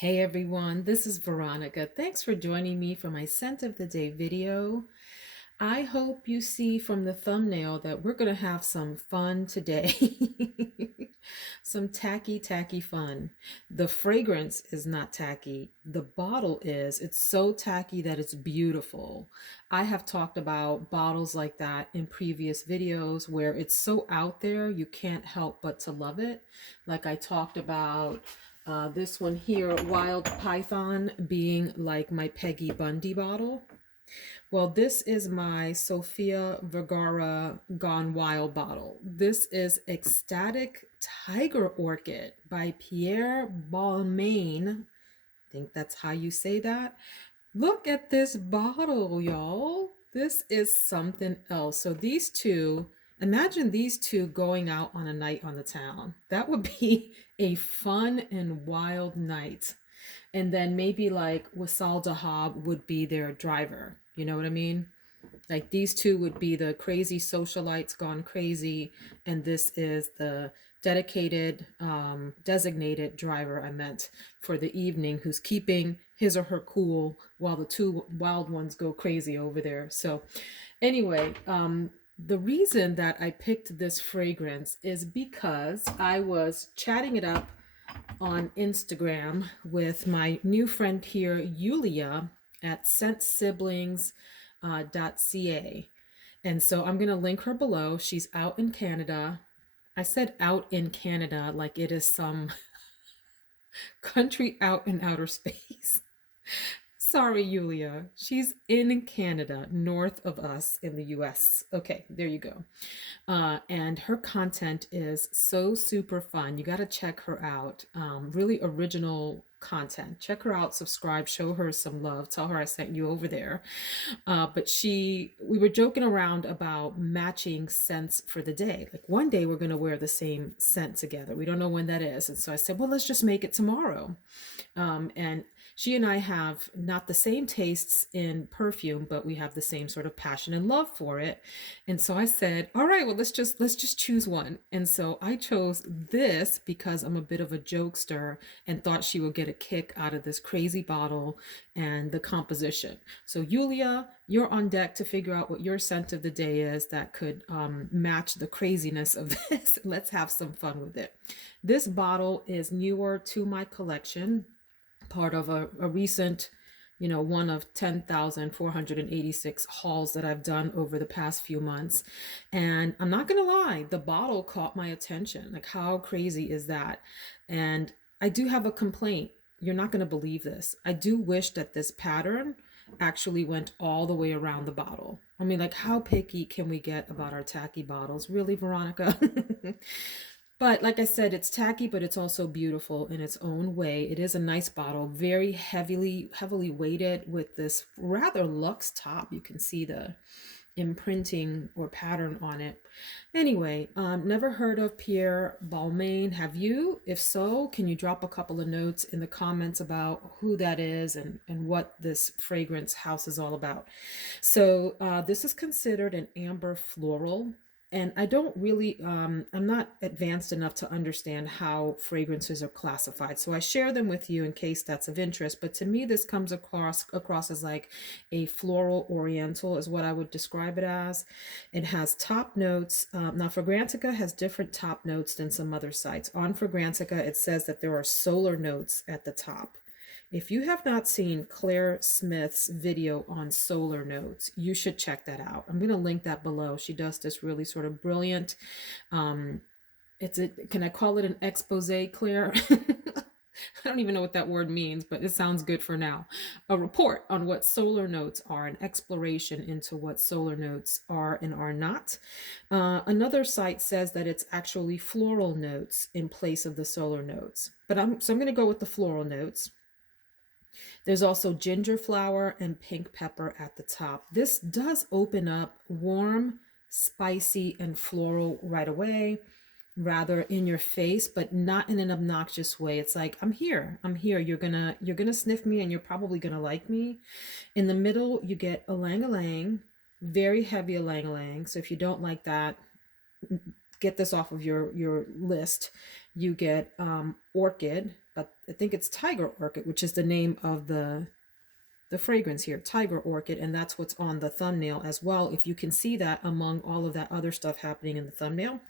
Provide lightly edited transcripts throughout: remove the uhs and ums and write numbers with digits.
Hey everyone, this is Veronica. Thanks for joining me for my Scent of the Day video. I hope you see from the thumbnail that we're going to have some fun today. Some tacky fun. The fragrance is not tacky. The bottle is. It's so tacky that it's beautiful. I have talked about bottles like that in previous videos where it's so out there you can't help but to love it. Like I talked about this one here, Wild Python, being like my Peggy Bundy bottle. Well, this is my Sofia Vergara Gone Wild bottle. This is Extatic Tiger Orchid by Pierre Balmain. I think that's how you say that. Look at this bottle, y'all. This is something else. So these two, imagine these two going out on a night on the town. That would be a fun and wild night. And then maybe like Wasal Dahab would be their driver. You know what I mean? Like these two would be the crazy socialites gone crazy, and this is the dedicated, designated driver I meant for the evening who's keeping his or her cool while the two wild ones go crazy over there. So, anyway, the reason that I picked this fragrance is because I was chatting it up on Instagram with my new friend here, Julija, at scentsiblingsdotca. And so I'm going to link her below. She's out in Canada. I said out in Canada like it is some country out in outer space. Sorry, Julia. She's in Canada, north of us in the US. Okay, there you go. And her content is so super fun. You got to check her out. Really original content. Check her out, subscribe, show her some love, tell her I sent you over there. But we were joking around about matching scents for the day. Like one day we're going to wear the same scent together. We don't know when that is. And so I said, well, let's just make it tomorrow. And she and I have not the same tastes in perfume, but we have the same sort of passion and love for it. And so I said, all right, well, let's just choose one. And so I chose this because I'm a bit of a jokester and thought she would get a kick out of this crazy bottle and the composition. So Julia, you're on deck to figure out what your scent of the day is that could match the craziness of this. Let's have some fun with it. This bottle is newer to my collection, part of a recent, one of 10,486 hauls that I've done over the past few months. And I'm not going to lie, the bottle caught my attention. Like, how crazy is that? And I do have a complaint. You're not going to believe this. I do wish that this pattern actually went all the way around the bottle. I mean, like, how picky can we get about our tacky bottles? Really, Veronica? But like I said, it's tacky, but it's also beautiful in its own way. It is a nice bottle, very heavily weighted with this rather luxe top. You can see the imprinting or pattern on it. Anyway, never heard of Pierre Balmain. Have you? If so, can you drop a couple of notes in the comments about who that is and what this fragrance house is all about? So this is considered an amber floral. And I don't really, I'm not advanced enough to understand how fragrances are classified. So I share them with you in case that's of interest. But to me, this comes across as like a floral oriental is what I would describe it as. It has top notes. Now, Fragrantica has different top notes than some other sites. On Fragrantica, it says that there are solar notes at the top. If you have not seen Claire Smith's video on solar notes, you should check that out. I'm going to link that below. She does this really sort of brilliant, can I call it an expose, Claire? I don't even know what that word means, but it sounds good for now. A report on what solar notes are, an exploration into what solar notes are and are not. Another site says that it's actually floral notes in place of the solar notes. But I'm going to go with the floral notes. There's also ginger flower and pink pepper at the top. This does open up warm, spicy, and floral right away, rather in your face, but not in an obnoxious way. It's like, I'm here. You're gonna sniff me and you're probably gonna like me. In the middle, you get ylang ylang, very heavy ylang ylang. So if you don't like that, get this off of your list. You get orchid, but I think it's Tiger Orchid, which is the name of the fragrance here, Tiger Orchid, and that's what's on the thumbnail as well, if you can see that among all of that other stuff happening in the thumbnail.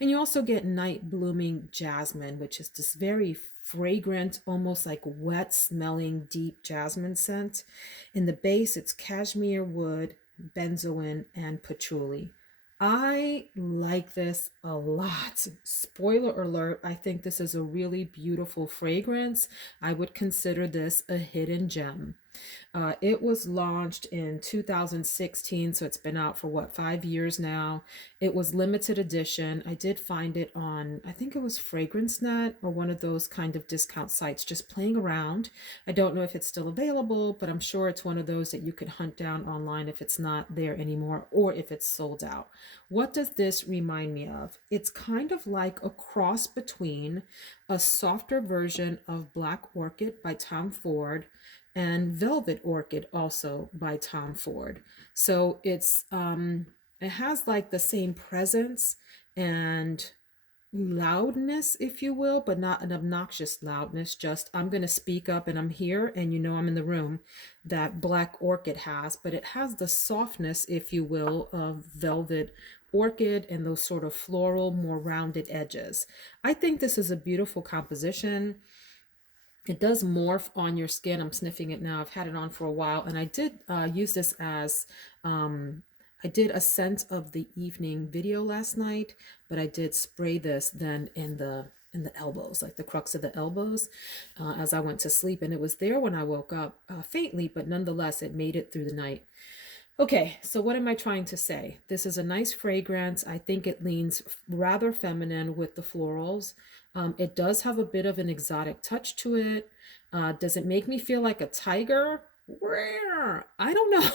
And you also get Night Blooming Jasmine, which is this very fragrant, almost like wet smelling, deep jasmine scent. In the base, it's cashmere wood, benzoin, and patchouli. I like this a lot. Spoiler alert, I think this is a really beautiful fragrance. I would consider this a hidden gem. It was launched in 2016, so it's been out for what, 5 years now. It was limited edition. I did find it on, I think it was FragranceNet or one of those kind of discount sites, just playing around. I don't know if it's still available, but I'm sure it's one of those that you could hunt down online if it's not there anymore or if it's sold out. What does this remind me of? It's kind of like a cross between a softer version of Black Orchid by Tom Ford and Velvet Orchid, also by Tom Ford. So it has like the same presence and loudness, if you will, but not an obnoxious loudness. Just, I'm going to speak up and I'm here and you know I'm in the room, that Black Orchid has, but it has the softness, if you will, of Velvet Orchid and those sort of floral, more rounded edges. I think this is a beautiful composition. It does morph on your skin. I'm sniffing it now. I've had it on for a while, and I did use this as I did a scent of the evening video last night, but I did spray this then in the elbows, like the crux of the elbows, as I went to sleep, and it was there when I woke up faintly, but nonetheless, it made it through the night. Okay, so what am I trying to say? This is a nice fragrance. I think it leans rather feminine with the florals. It does have a bit of an exotic touch to it. Does it make me feel like a tiger? I don't know.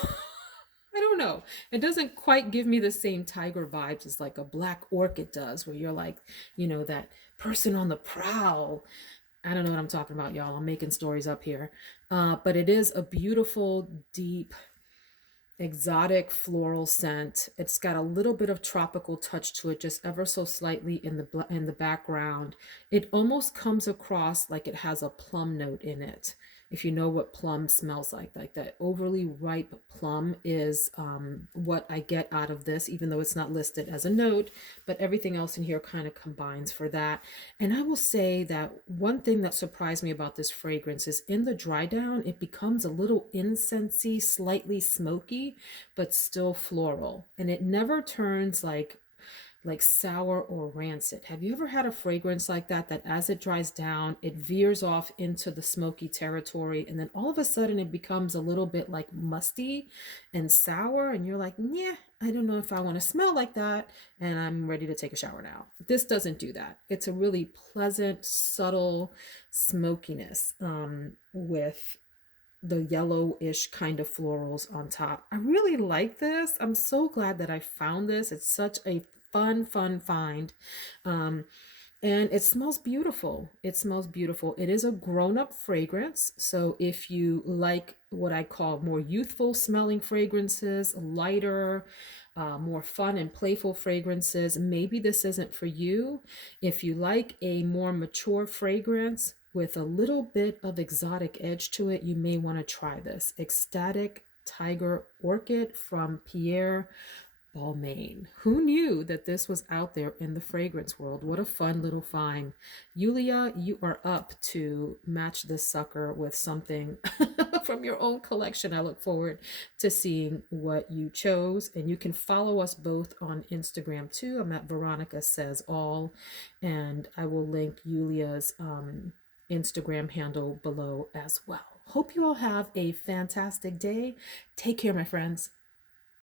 I don't know. It doesn't quite give me the same tiger vibes as like a Black Orchid does, where you're like, that person on the prowl. I don't know what I'm talking about, y'all. I'm making stories up here. But it is a beautiful, deep, exotic floral scent. It's got a little bit of tropical touch to it, just ever so slightly in the background. It almost comes across like it has a plum note in it. If you know what plum smells like that overly ripe plum is what I get out of this, even though it's not listed as a note, but everything else in here kind of combines for that. And I will say that one thing that surprised me about this fragrance is in the dry down, it becomes a little incensey, slightly smoky, but still floral. And it never turns like sour or rancid. Have you ever had a fragrance like that, that as it dries down, it veers off into the smoky territory, and then all of a sudden it becomes a little bit like musty and sour, and you're like, yeah, I don't know if I want to smell like that, and I'm ready to take a shower now. This doesn't do that. It's a really pleasant, subtle smokiness with the yellowish kind of florals on top. I really like this. I'm so glad that I found this. It's such a fun find. And it smells beautiful. It smells beautiful. It is a grown-up fragrance. So if you like what I call more youthful smelling fragrances, lighter, more fun and playful fragrances, maybe this isn't for you. If you like a more mature fragrance with a little bit of exotic edge to it, you may want to try this. Extatic Tiger Orchid from Pierre Balmain. Who knew that this was out there in the fragrance world? What a fun little find. Julija, you are up to match this sucker with something from your own collection. I look forward to seeing what you chose. And you can follow us both on Instagram too. I'm at veronicasaysall, and I will link Julia's Instagram handle below as well. Hope you all have a fantastic day. Take care, my friends.